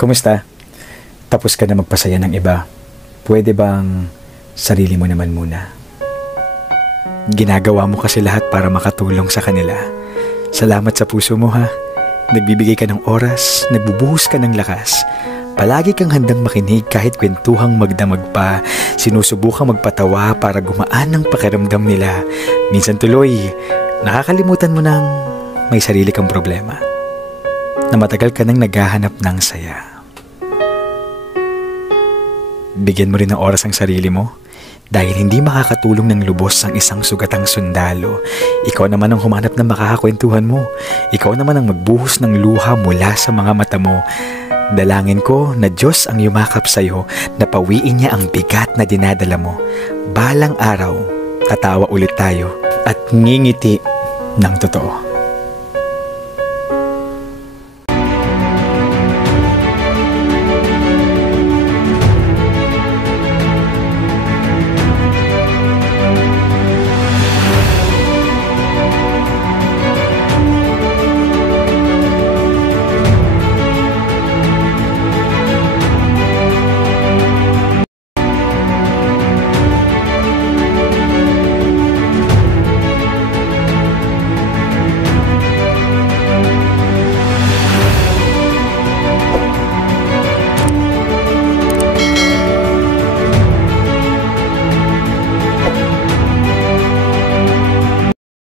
Kumusta? Tapos ka na magpasaya ng iba. Pwede bang sarili mo naman muna? Ginagawa mo kasi lahat para makatulong sa kanila. Salamat sa puso mo ha. Nagbibigay ka ng oras, nagbubuhos ka ng lakas. Palagi kang handang makinig kahit kwentuhang magdamag pa. Sinusubukang magpatawa para gumaan ang pakiramdam nila. Minsan tuloy, nakakalimutan mo nang may sarili kang problema. Na matagal ka nang naghahanap ng saya. Bigyan mo rin ng oras ang sarili mo. Dahil hindi makakatulong ng lubos ang isang sugatang sundalo. Ikaw naman ang humanap ng makakakwentuhan mo. Ikaw naman ang magbuhos ng luha mula sa mga mata mo. Dalangin ko na Diyos ang yumakap sa'yo na pawiin niya ang bigat na dinadala mo. Balang araw, tatawa ulit tayo at ngingiti ng totoo.